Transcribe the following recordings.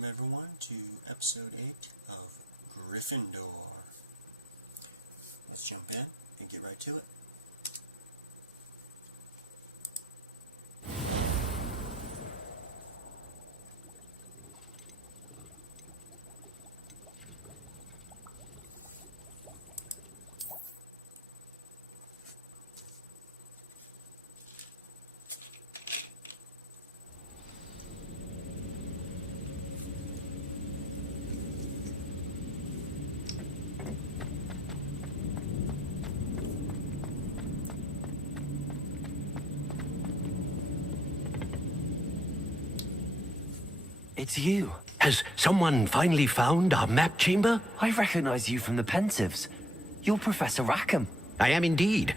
Welcome everyone to episode 8 of Gryffindor. Let's jump in and get right to it. It's you. Has someone finally found our map chamber? I recognize you from the Pensives. You're Professor Rackham. I am indeed.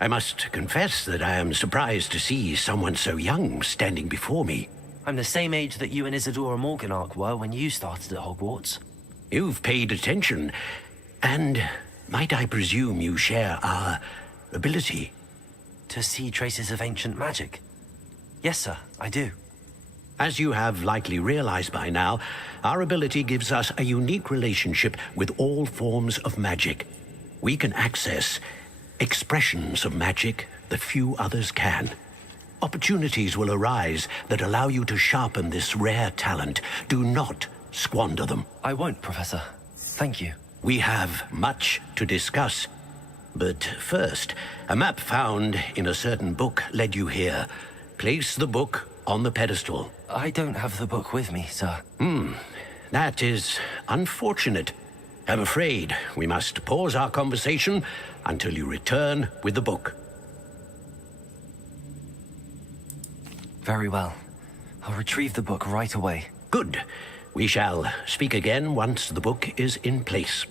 I must confess that I am surprised to see someone so young standing before me. I'm the same age that you and Isadora Morganach were when you started at Hogwarts. You've paid attention, and might I presume you share our ability? To see traces of ancient magic? Yes, sir, I do. As you have likely realized by now, our ability gives us a unique relationship with all forms of magic. We can access expressions of magic that few others can. Opportunities will arise that allow you to sharpen this rare talent. Do not squander them. I won't, Professor. Thank you. We have much to discuss. But first, a map found in a certain book led you here. Place the book on the pedestal. I don't have the book with me, sir. That is unfortunate. I'm afraid we must pause our conversation until you return with the book. Very well. I'll retrieve the book right away. Good. We shall speak again once the book is in place.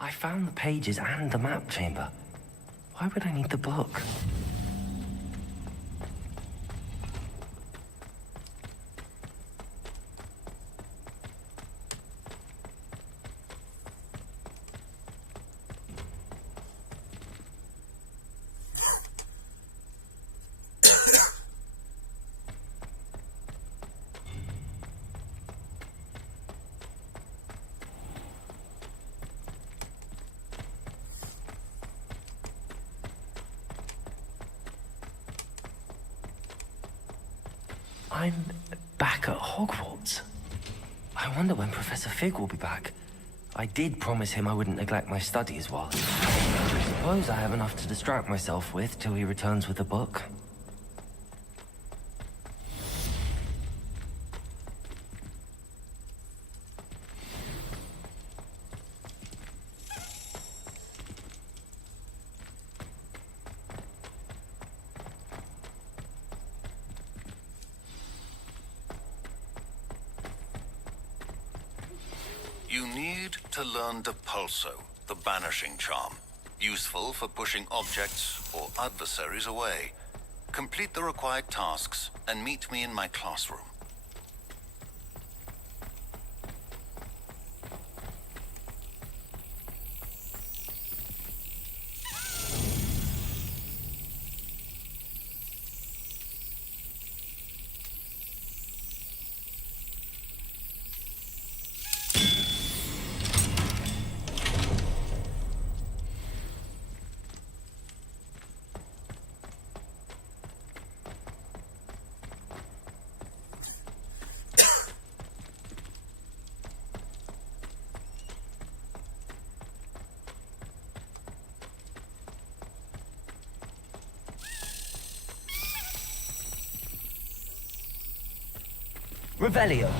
I found the pages and the map chamber. Why would I need the book? I'm back at Hogwarts. I wonder when Professor Fig will be back. I did promise him I wouldn't neglect my studies while... suppose I have enough to distract myself with till he returns with the book. You need to learn Depulso, the banishing charm. Useful for pushing objects or adversaries away. Complete the required tasks and meet me in my classroom. Revelio.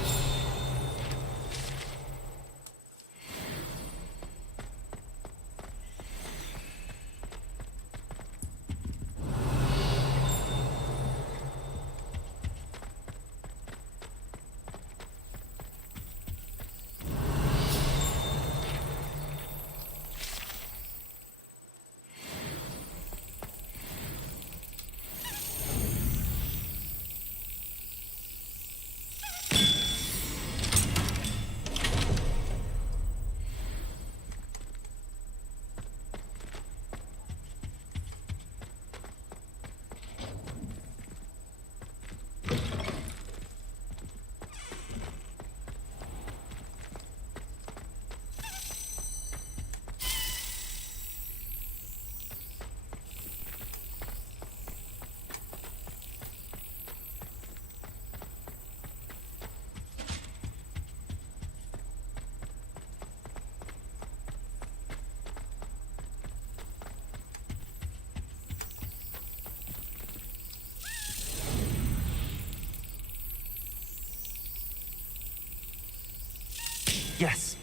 Yes.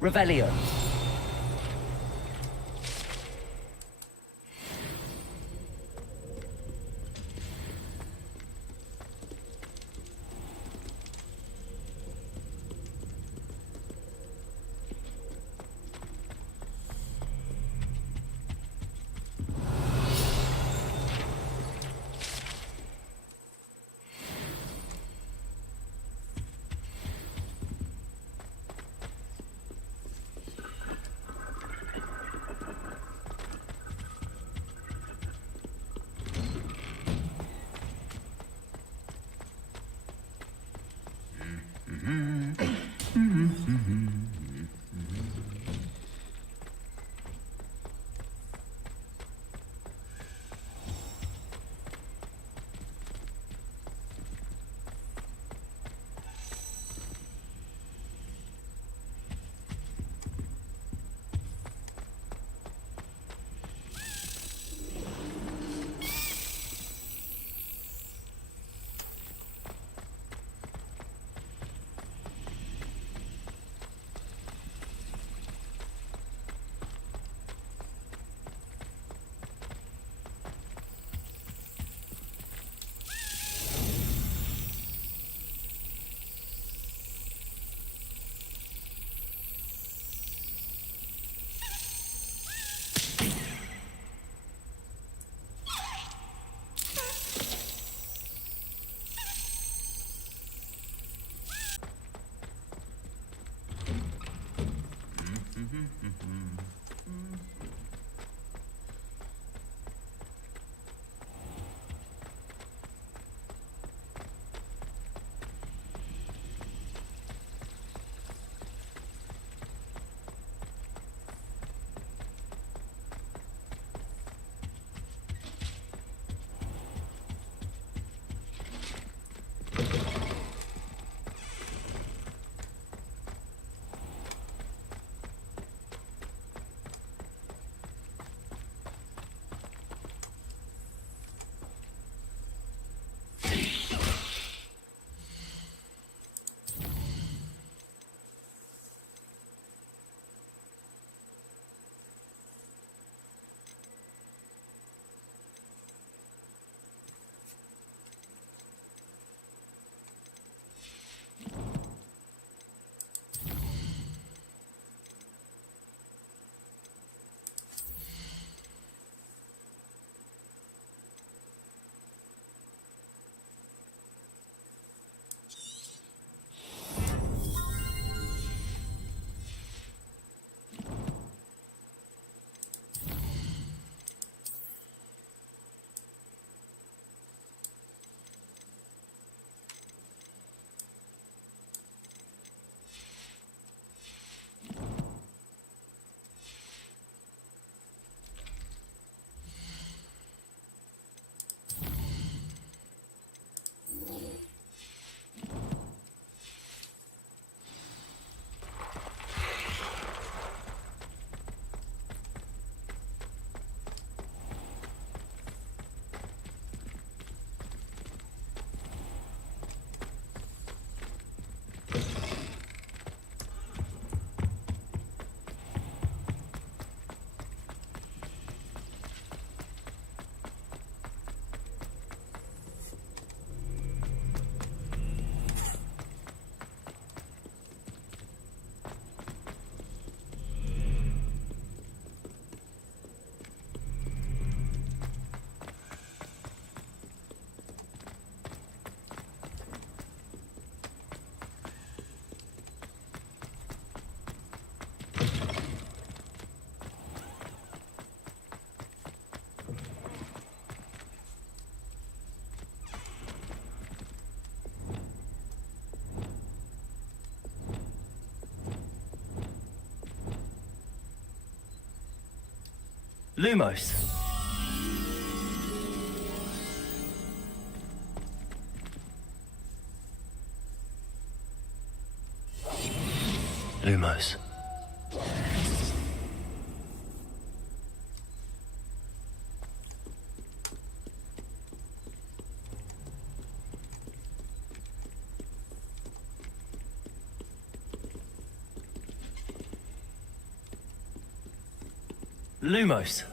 Revelio. Lumos. Lumos. Lumos.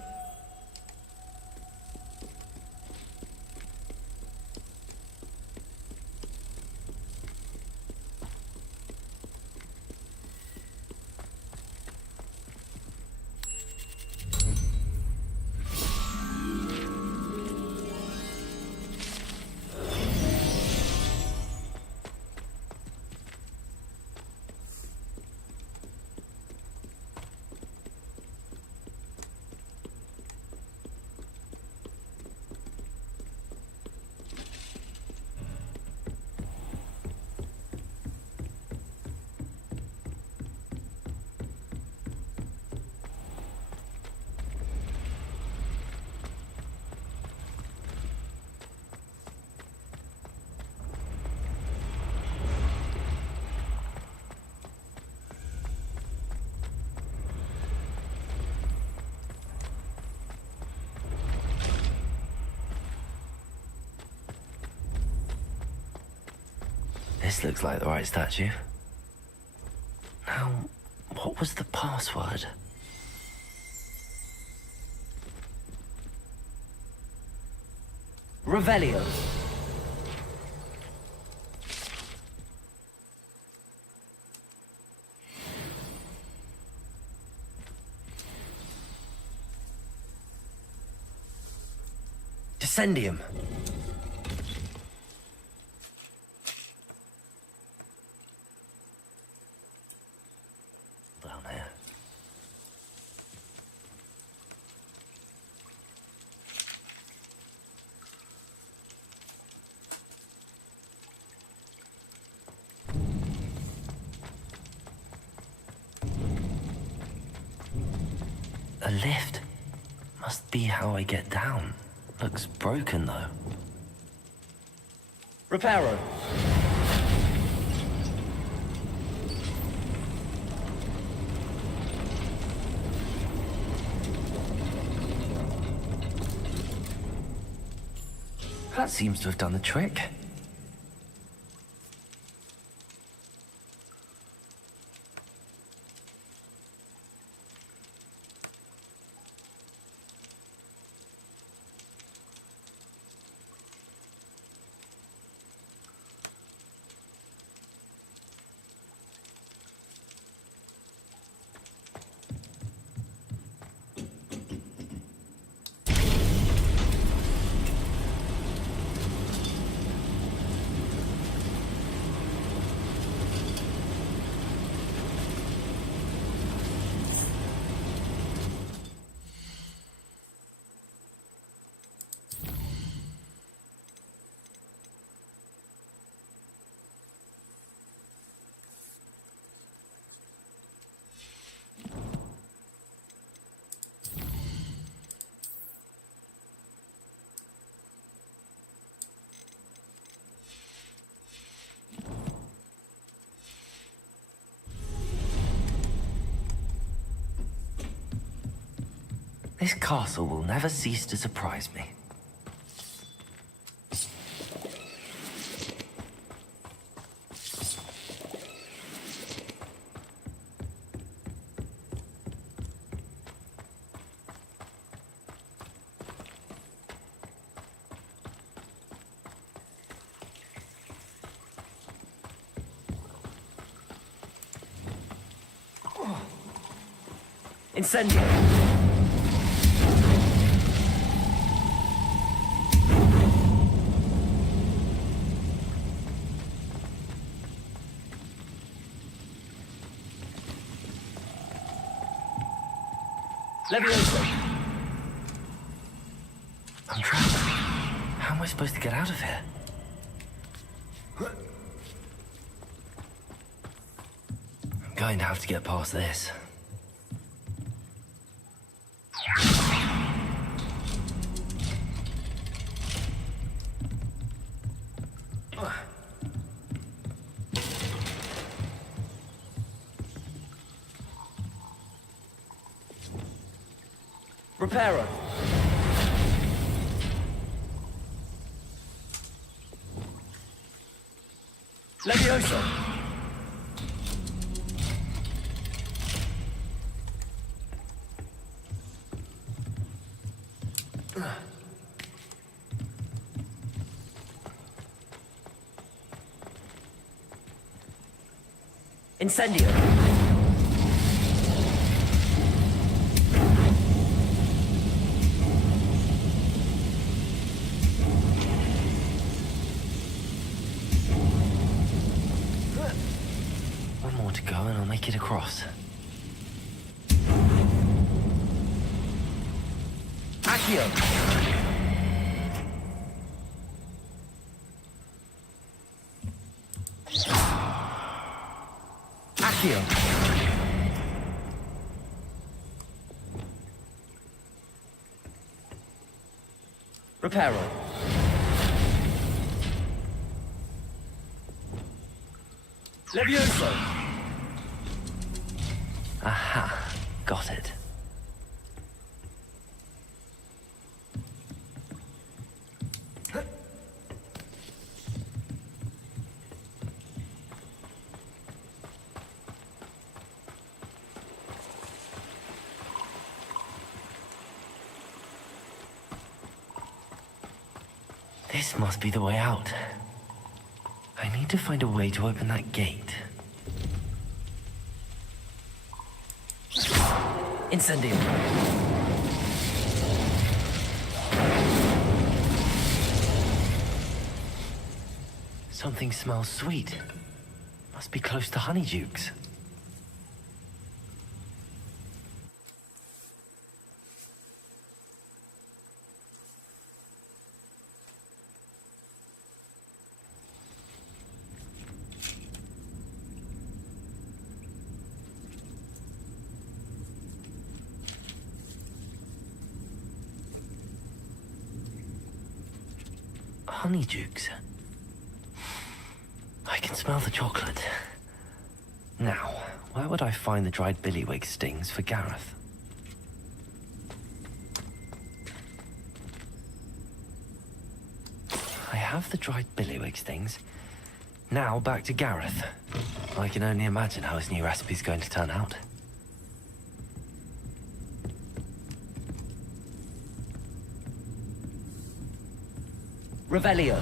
This looks like the right statue. Now, what was the password? Revelio. Descendium. Down here. A lift. Must be how I get down. Looks broken, though. Reparo. That seems to have done the trick. This castle will never cease to surprise me. Incendio! Levioso! I'm trapped. How am I supposed to get out of here? I'm going to have to get past this. Reparo. Levioso. Incendio. One more to go and I'll make it across. Accio! Accio! Reparo. Levioso! Aha, got it. This must be the way out. I need to find a way to open that gate. Incendio. Something smells sweet. Must be close to Honeydukes. honeydukes. I can smell the chocolate. Now, where would I find the dried billywig stings for Gareth? I have the dried billywig stings. Now back to Gareth. I can only imagine how his new recipe's going to turn out. Revelio.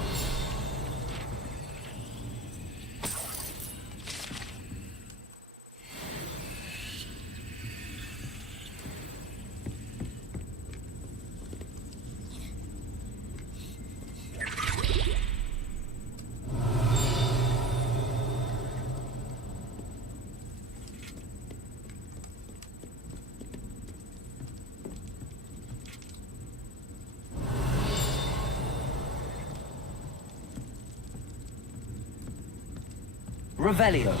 Revelio.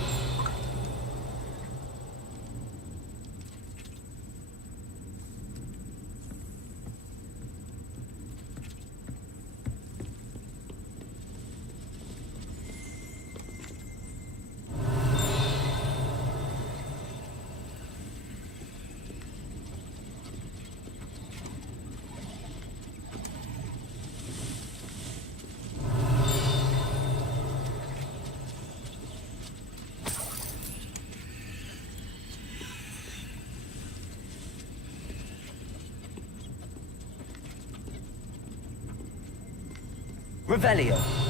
Revelio.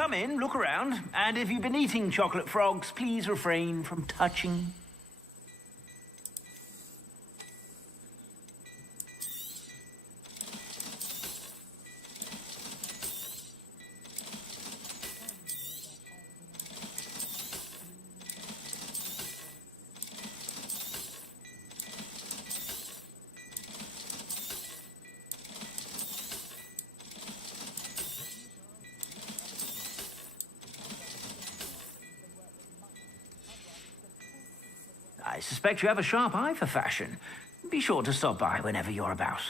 come in, look around, and if you've been eating chocolate frogs, please refrain from touching. I suspect you have a sharp eye for fashion. Be sure to stop by whenever you're about.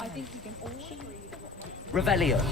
I think you can all agree that what makes Revelio.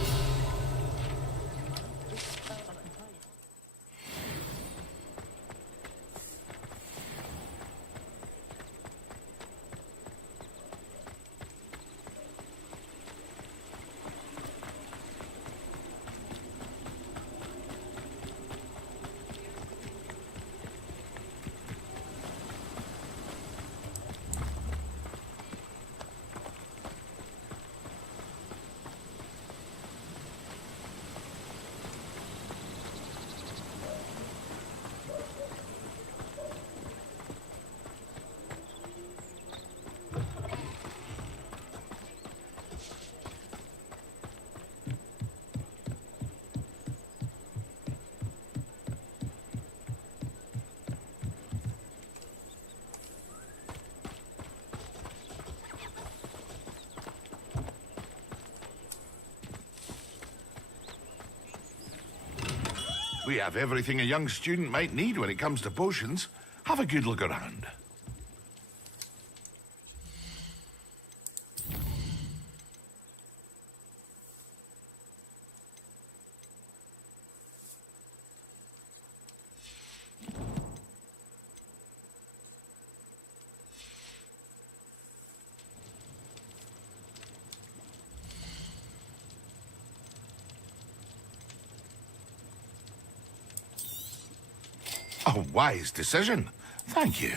We have everything a young student might need when it comes to potions. Have a good look around. A wise decision. Thank you.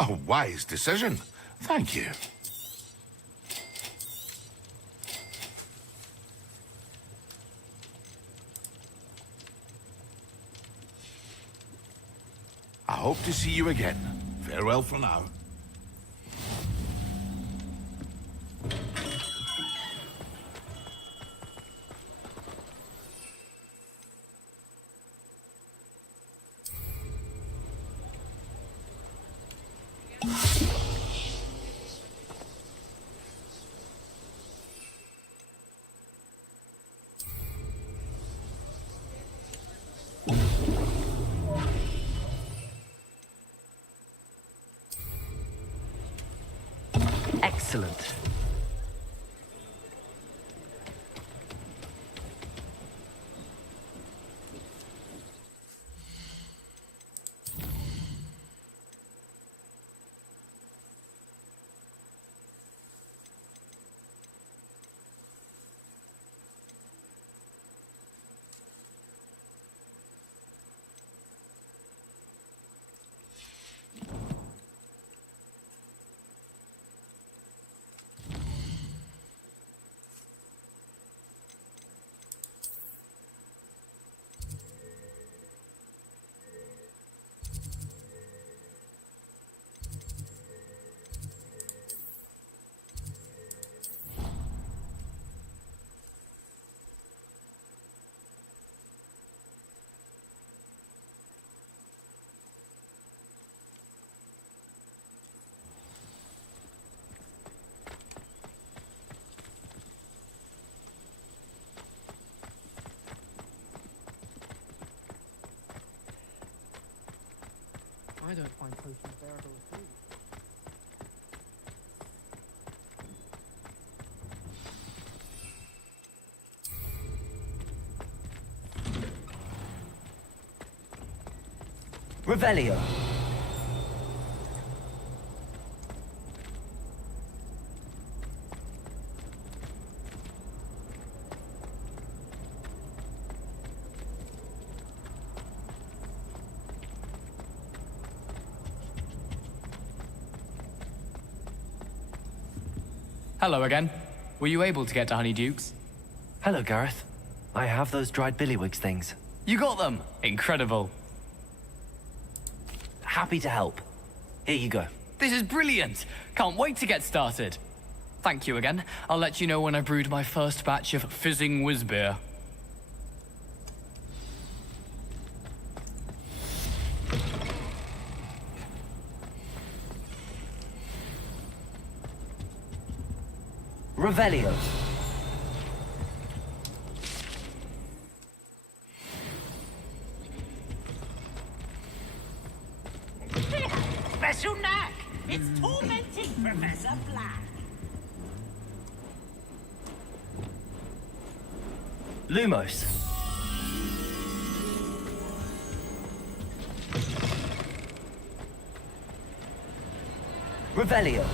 A wise decision. Thank you. I hope to see you again. Farewell for now. Excellent. I don't find potions bearable at all. Revelio. Hello again. Were you able to get to Honeydukes? Hello, Gareth. I have those dried billywigs things. You got them! Incredible. Happy to help. Here you go. This is brilliant! Can't wait to get started. Thank you again. I'll let you know when I brewed my first batch of fizzing whizbeer. Revelio. Special knack! It's tormenting Professor Black. Lumos. Revelio.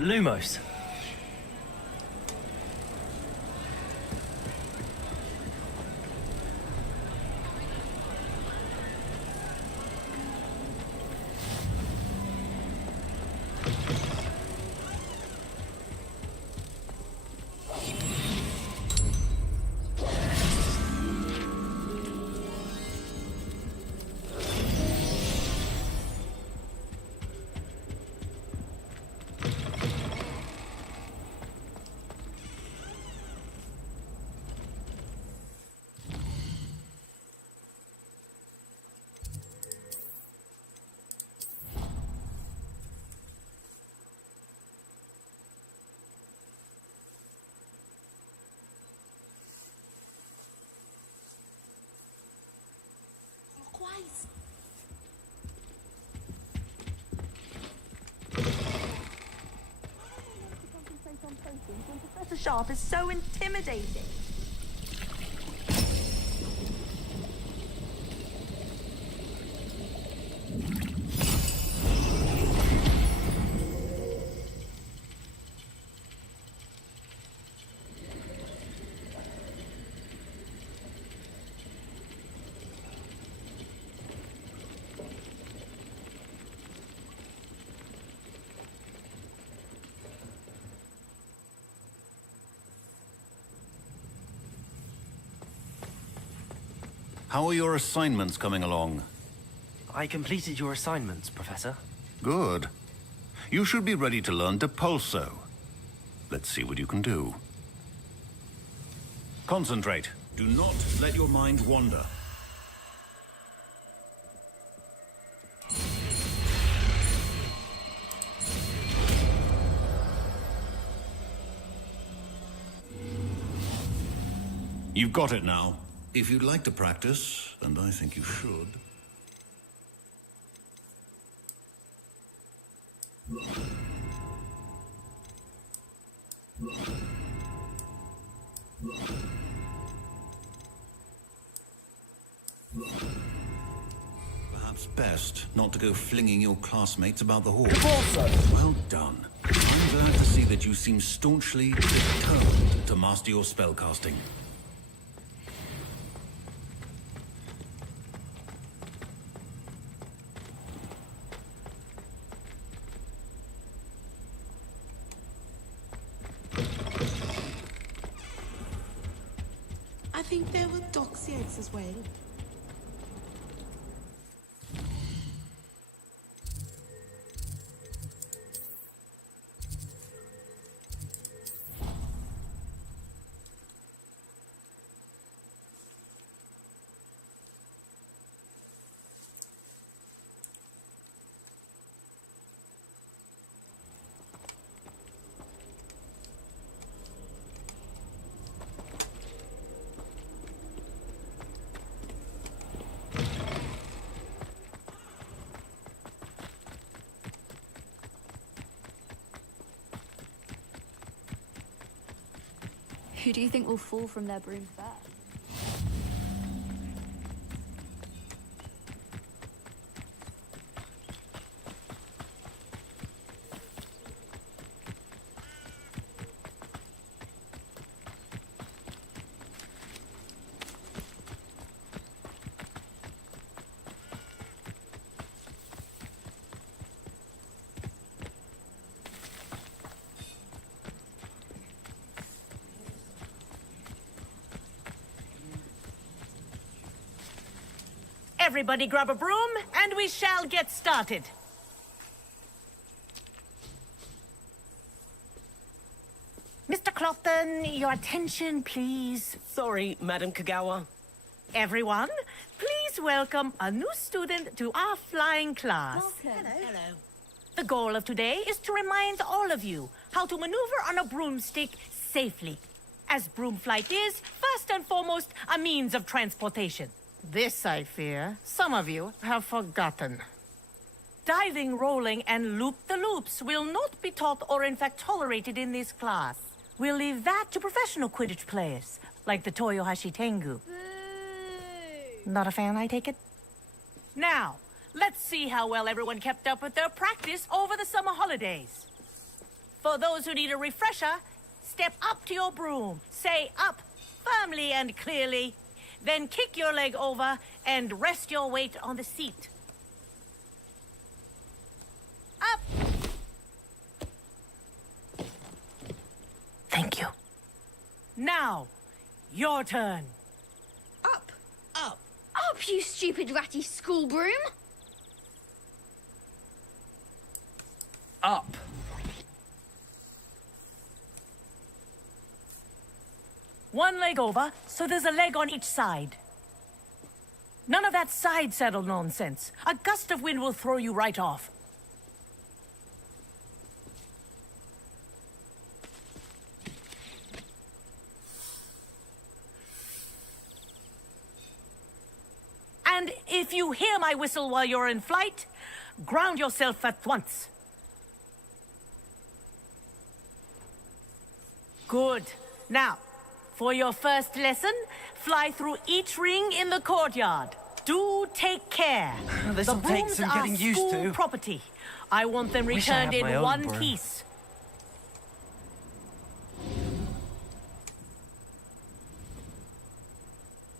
Lumos. Professor Sharp is so intimidating. How are your assignments coming along? I completed your assignments, Professor. Good. You should be ready to learn Depulso. Let's see what you can do. Concentrate. Do not let your mind wander. You've got it now. If you'd like to practice, and I think you should. Perhaps best not to go flinging your classmates about the hall. Well done. I'm glad to see that you seem staunchly determined to master your spellcasting. I think there were doxy eggs as well. Who do you think will fall from their broom first? Everybody grab a broom, and we shall get started. Mr. Clopton, your attention, please. Sorry, Madam Kagawa. Everyone, please welcome a new student to our flying class. Welcome. Hello. The goal of today is to remind all of you how to maneuver on a broomstick safely, as broom flight is, first and foremost, a means of transportation. This, I fear, some of you have forgotten. Diving, rolling, and loop-the-loops will not be taught or in fact tolerated in this class. We'll leave that to professional Quidditch players, like the Toyohashi Tengu. Not a fan, I take it? Now, let's see how well everyone kept up with their practice over the summer holidays. For those who need a refresher, step up to your broom, say up firmly and clearly, then kick your leg over and rest your weight on the seat. Up! Thank you. Now, your turn. Up! Up! Up, you stupid ratty school broom! Up. One leg over, so there's a leg on each side. None of that side saddle nonsense. A gust of wind will throw you right off. And if you hear my whistle while you're in flight, ground yourself at once. Good. Now, for your first lesson, fly through each ring in the courtyard. Do take care. This'll take some getting used to. School property. I want them Wish I returned had my in own one broom. piece.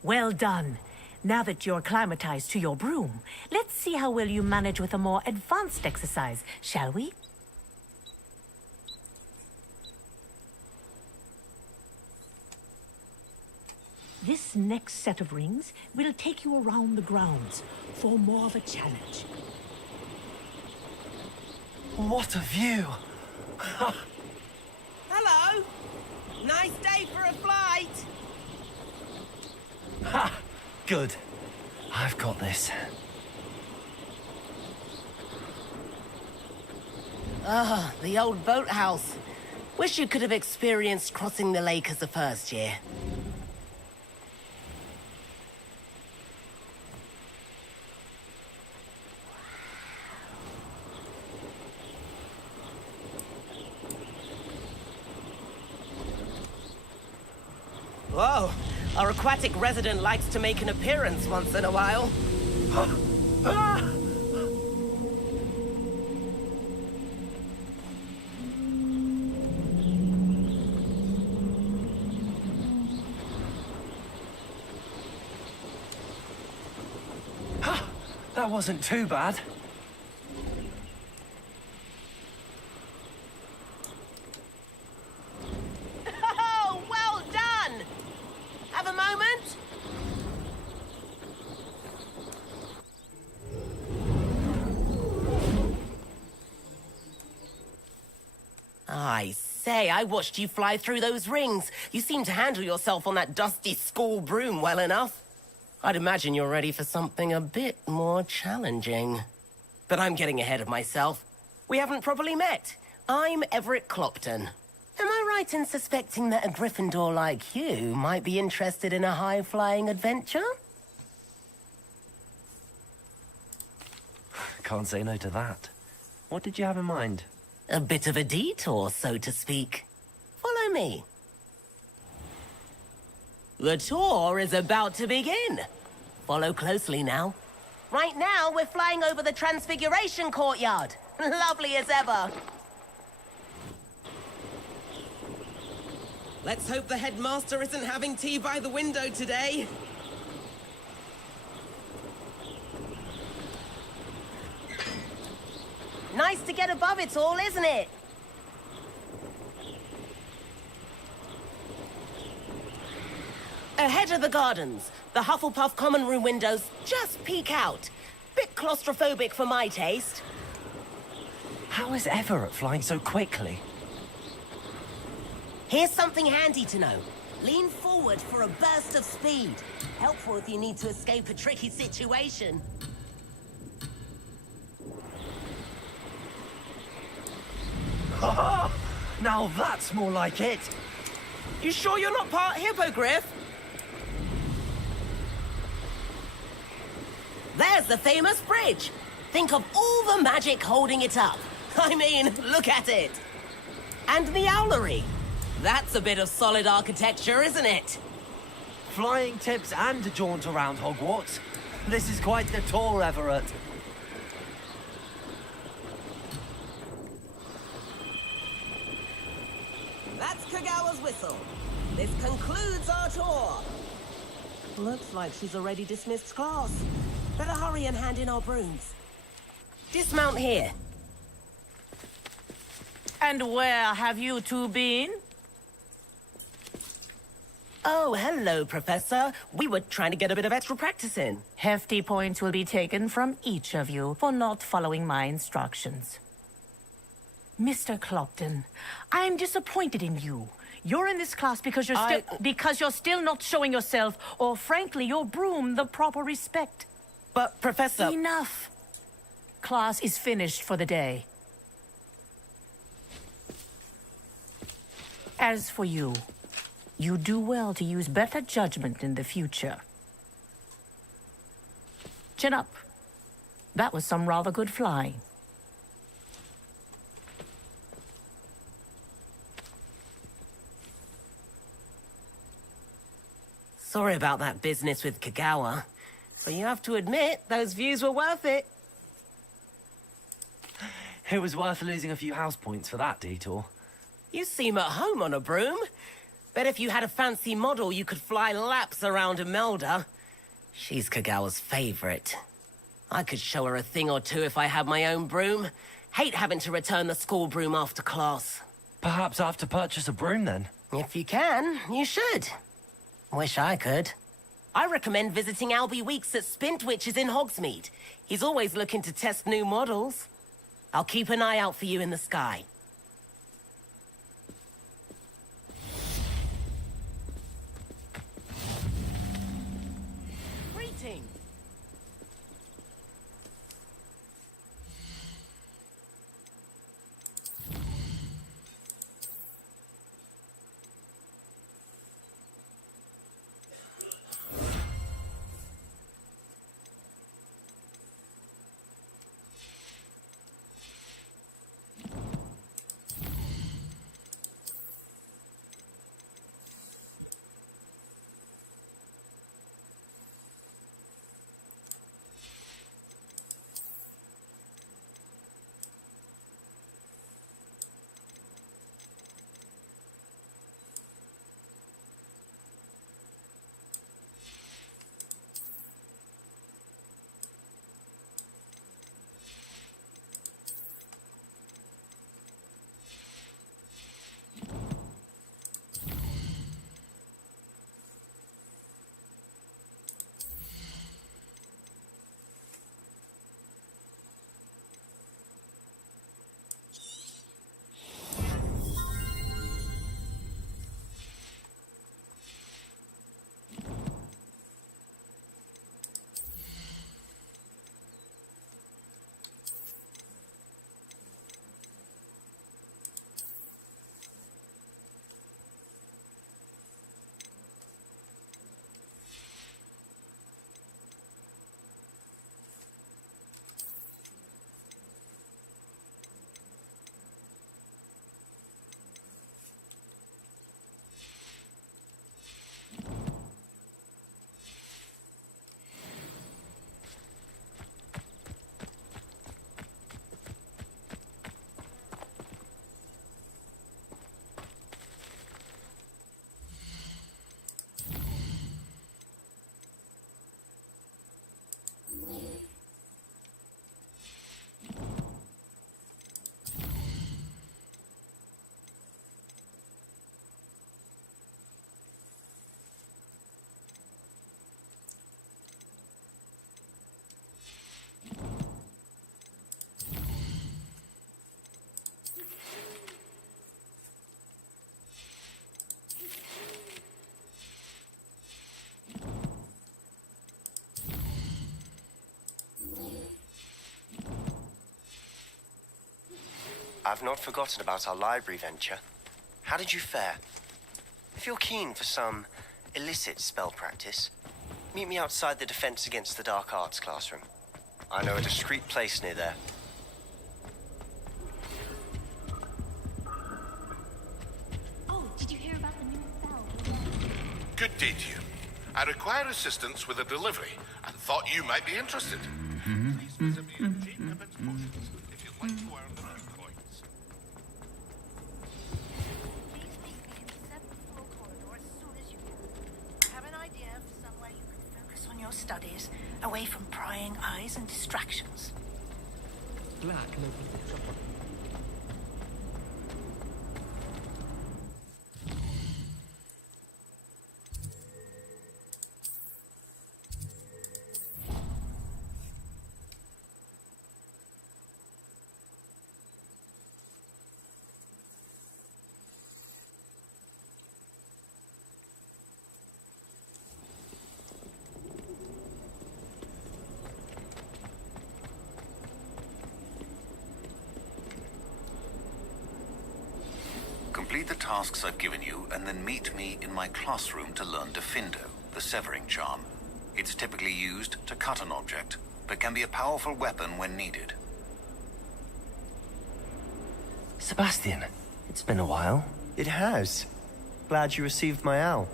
Well done. Now that you're acclimatized to your broom, let's see how well you manage with a more advanced exercise, shall we? This next set of rings will take you around the grounds for more of a challenge. What a view! Hello! Nice day for a flight! Ha! Good. I've got this. Ah, the old boathouse. Wish you could have experienced crossing the lake as a first year. Whoa, our aquatic resident likes to make an appearance once in a while. That wasn't too bad. Oh, well done! Have a moment? I say, I watched you fly through those rings. You seem to handle yourself on that dusty school broom well enough. I'd imagine you're ready for something a bit more challenging. But I'm getting ahead of myself. We haven't properly met. I'm Everett Clopton. Am I right in suspecting that a Gryffindor like you might be interested in a high-flying adventure? Can't say no to that. What did you have in mind? A bit of a detour, so to speak. Follow me. The tour is about to begin. Follow closely now. Right now, we're flying over the Transfiguration Courtyard. Lovely as ever. Let's hope the headmaster isn't having tea by the window today. Nice to get above it all, isn't it? Ahead of the gardens, the Hufflepuff common room windows just peek out. Bit claustrophobic for my taste. How is Everett flying so quickly? Here's something handy to know. Lean forward for a burst of speed. Helpful if you need to escape a tricky situation. Now that's more like it. You sure you're not part hippogriff? There's the famous bridge. Think of all the magic holding it up. I mean, look at it. And the owlery. That's a bit of solid architecture, isn't it? Flying tips and a jaunt around Hogwarts. This is quite the tour, Everett. That's Kagawa's whistle. This concludes our tour. Looks like she's already dismissed class. Better hurry and hand in our brooms. Dismount here. And where have you two been? Oh, hello, Professor. We were trying to get a bit of extra practice in. Hefty points will be taken from each of you for not following my instructions. Mr. Clopton, I'm disappointed in you. You're in this class because you're still not showing yourself, or frankly, your broom the proper respect. But, Professor... Enough. Class is finished for the day. As for you, you do well to use better judgment in the future. Chin up. That was some rather good flying. Sorry about that business with Kagawa, but you have to admit, those views were worth it. It was worth losing a few house points for that detour. You seem at home on a broom. Bet if you had a fancy model, you could fly laps around Imelda. She's Kagawa's favorite. I could show her a thing or two if I had my own broom. Hate having to return the school broom after class. Perhaps I have to purchase a broom then. If you can, you should. Wish I could. I recommend visiting Albie Weeks at Spintwitches in Hogsmeade. He's always looking to test new models. I'll keep an eye out for you in the sky. Greetings. I've not forgotten about our library venture. How did you fare? If you're keen for some illicit spell practice, meet me outside the Defense Against the Dark Arts classroom. I know a discreet place near there. Oh, did you hear about the new spell? Good day to you. I require assistance with a delivery and thought you might be interested. Please visit me in Jacob and Potions if you'd like to earn the round coins. Please meet me in the 7th floor corridor as soon as you can. I have an idea of somewhere you can focus on your studies, away from prying eyes and distractions. Black notebook. Complete the tasks I've given you, and then meet me in my classroom to learn Gryffindor, the severing charm. It's typically used to cut an object, but can be a powerful weapon when needed. Sebastian, it's been a while. It has. Glad you received my owl.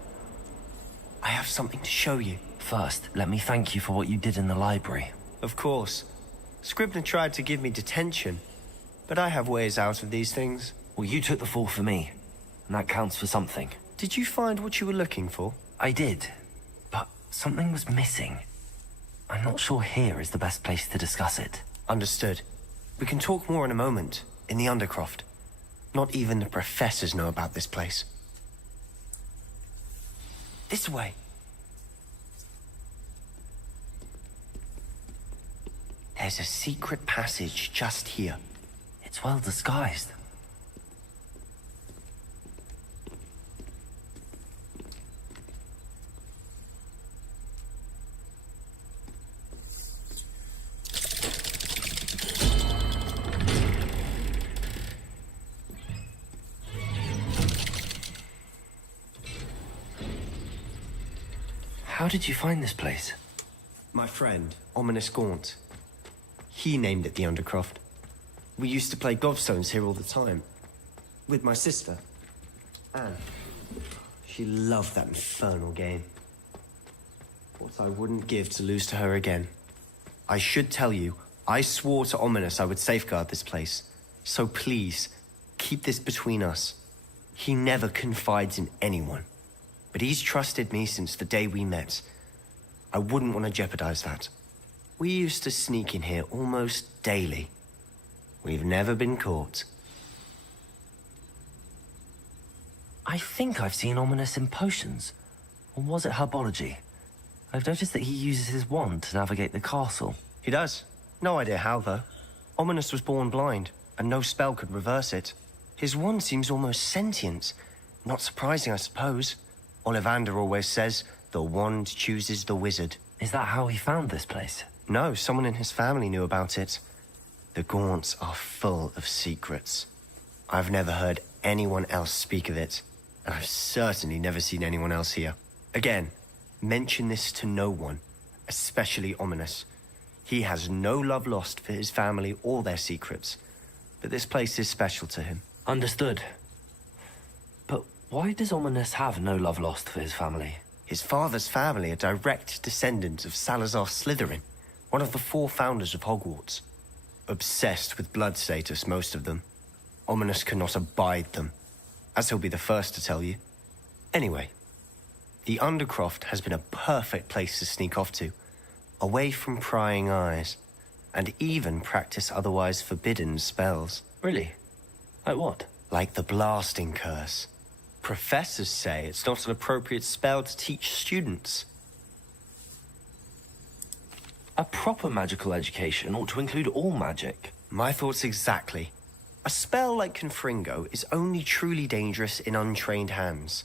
I have something to show you. First, let me thank you for what you did in the library. Of course. Scribner tried to give me detention, but I have ways out of these things. Well, you took the fall for me, and that counts for something. Did you find what you were looking for? I did, but something was missing. I'm not sure here is the best place to discuss it. Understood. We can talk more in a moment, in the Undercroft. Not even the professors know about this place. This way. There's a secret passage just here. It's well disguised. How did you find this place? My friend, Ominous Gaunt. He named it the Undercroft. We used to play gobstones here all the time. With my sister, Anne. She loved that infernal game. What I wouldn't give to lose to her again. I should tell you, I swore to Ominous I would safeguard this place. So please, keep this between us. He never confides in anyone. But he's trusted me since the day we met. I wouldn't want to jeopardize that. We used to sneak in here almost daily. We've never been caught. I think I've seen Ominous in potions. Or was it herbology? I've noticed that he uses his wand to navigate the castle. He does. No idea how, though. Ominous was born blind, and no spell could reverse it. His wand seems almost sentient. Not surprising, I suppose. Ollivander always says, the wand chooses the wizard. Is that how he found this place? No, someone in his family knew about it. The Gaunts are full of secrets. I've never heard anyone else speak of it, and I've certainly never seen anyone else here. Again, mention this to no one, especially Ominous. He has no love lost for his family or their secrets, but this place is special to him. Understood. But why does Ominous have no love lost for his family? His father's family are direct descendants of Salazar Slytherin, one of the 4 founders of Hogwarts. Obsessed with blood status, most of them. Ominous cannot abide them, as he'll be the first to tell you. Anyway, the Undercroft has been a perfect place to sneak off to, away from prying eyes, and even practice otherwise forbidden spells. Really? Like what? Like the blasting curse. Professors say it's not an appropriate spell to teach students. A proper magical education ought to include all magic. My thoughts exactly. A spell like Confringo is only truly dangerous in untrained hands.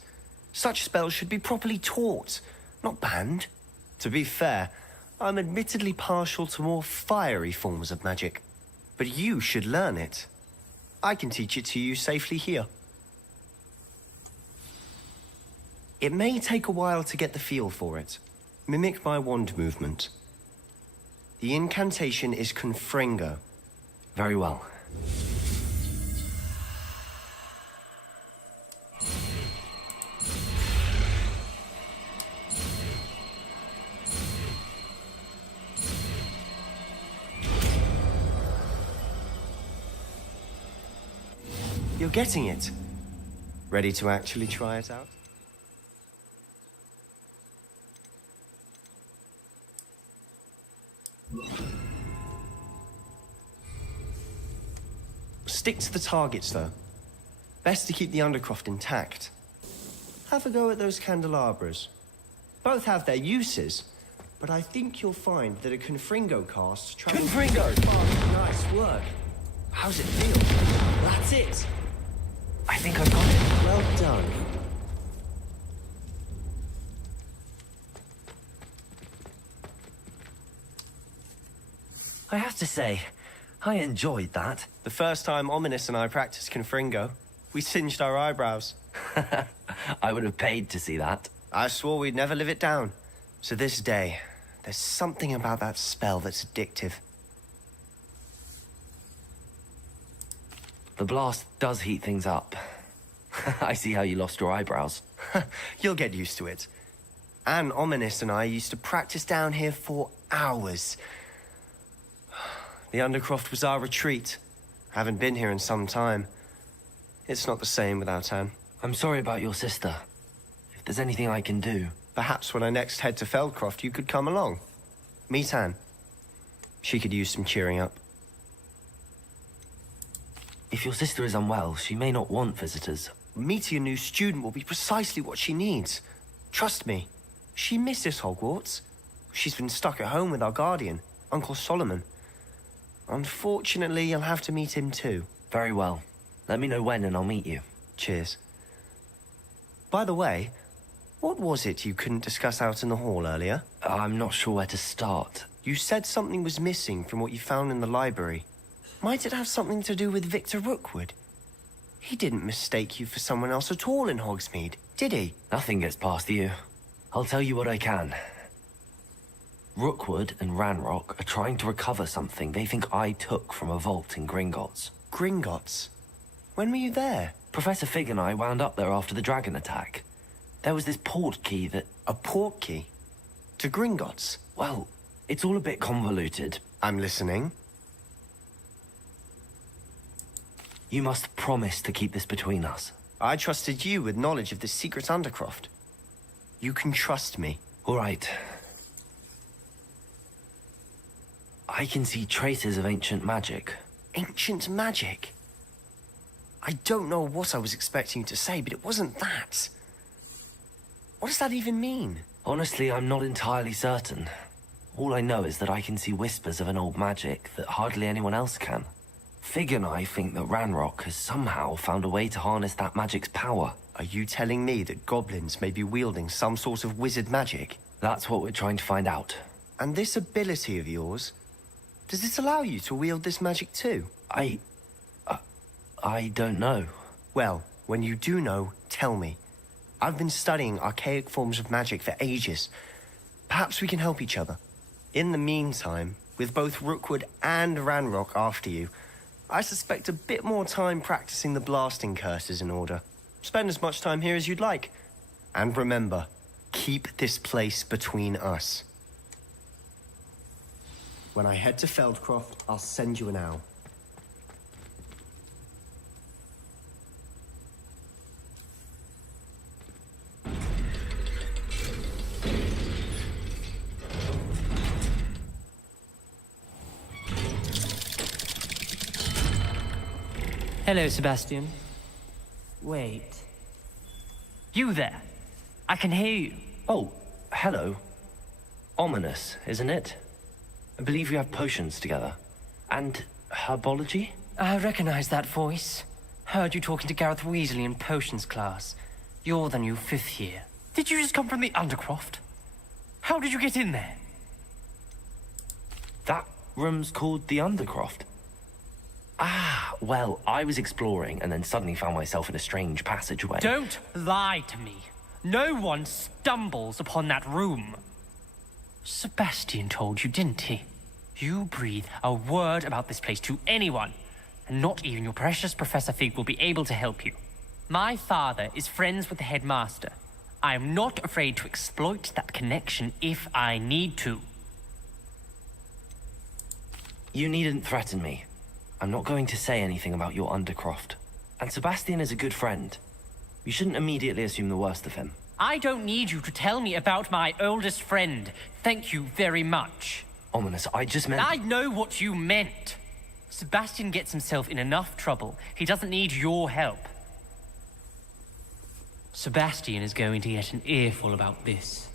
Such spells should be properly taught, not banned. To be fair, I'm admittedly partial to more fiery forms of magic. But you should learn it. I can teach it to you safely here. It may take a while to get the feel for it. Mimic my wand movement. The incantation is Confringo. Very well. You're getting it. Ready to actually try it out? Stick to the targets, though. Best to keep the Undercroft intact. Have a go at those candelabras. Both have their uses, but I think you'll find that a Confringo cast travels... Confringo! Nice work. How's it feel? That's it. I think I've got it. Well done. I have to say, I enjoyed that. The first time Ominous and I practiced Confringo, we singed our eyebrows. I would have paid to see that. I swore we'd never live it down. So this day, there's something about that spell that's addictive. The blast does heat things up. I see how you lost your eyebrows. You'll get used to it. Anne, Ominous and I used to practice down here for hours. The Undercroft was our retreat. Haven't been here in some time. It's not the same without Anne. I'm sorry about your sister. If there's anything I can do... Perhaps when I next head to Feldcroft, you could come along. Meet Anne. She could use some cheering up. If your sister is unwell, she may not want visitors. Meeting a new student will be precisely what she needs. Trust me. She misses Hogwarts. She's been stuck at home with our guardian, Uncle Solomon. Unfortunately, you'll have to meet him too. Very well. Let me know when and I'll meet you. Cheers. By the way, what was it you couldn't discuss out in the hall earlier? I'm not sure where to start. You said something was missing from what you found in the library. Might it have something to do with Victor Rookwood? He didn't mistake you for someone else at all in Hogsmeade, did he? Nothing gets past you. I'll tell you what I can. Rookwood and Ranrock are trying to recover something they think I took from a vault in Gringotts. Gringotts? When were you there? Professor Fig and I wound up there after the dragon attack. There was this port key that... A port key? To Gringotts? Well, it's all a bit convoluted. I'm listening. You must promise to keep this between us. I trusted you with knowledge of this secret Undercroft. You can trust me. All right. I can see traces of ancient magic. Ancient magic? I don't know what I was expecting you to say, but it wasn't that. What does that even mean? Honestly, I'm not entirely certain. All I know is that I can see whispers of an old magic that hardly anyone else can. Fig and I think that Ranrock has somehow found a way to harness that magic's power. Are you telling me that goblins may be wielding some sort of wizard magic? That's what we're trying to find out. And this ability of yours, does it allow you to wield this magic too? I don't know. Well, when you do know, tell me. I've been studying archaic forms of magic for ages. Perhaps we can help each other. In the meantime, with both Rookwood and Ranrock after you, I suspect a bit more time practicing the blasting curse is in order. Spend as much time here as you'd like. And remember, keep this place between us. When I head to Feldcroft, I'll send you an owl. Hello, Sebastian. Wait. You there? I can hear you. Oh, hello. Ominous, isn't it? I believe you have potions together. And herbology? I recognize that voice. Heard you talking to Gareth Weasley in potions class. You're the new 5th year. Did you just come from the Undercroft? How did you get in there? That room's called the Undercroft. Well, I was exploring and then suddenly found myself in a strange passageway. Don't lie to me. No one stumbles upon that room. Sebastian told you, didn't he? You breathe a word about this place to anyone, and not even your precious Professor Fig will be able to help you. My father is friends with the headmaster. I am not afraid to exploit that connection if I need to. You needn't threaten me. I'm not going to say anything about your Undercroft. And Sebastian is a good friend. You shouldn't immediately assume the worst of him. I don't need you to tell me about my oldest friend. Thank you very much. Ominous, I just meant... I know what you meant. Sebastian gets himself in enough trouble. He doesn't need your help. Sebastian is going to get an earful about this.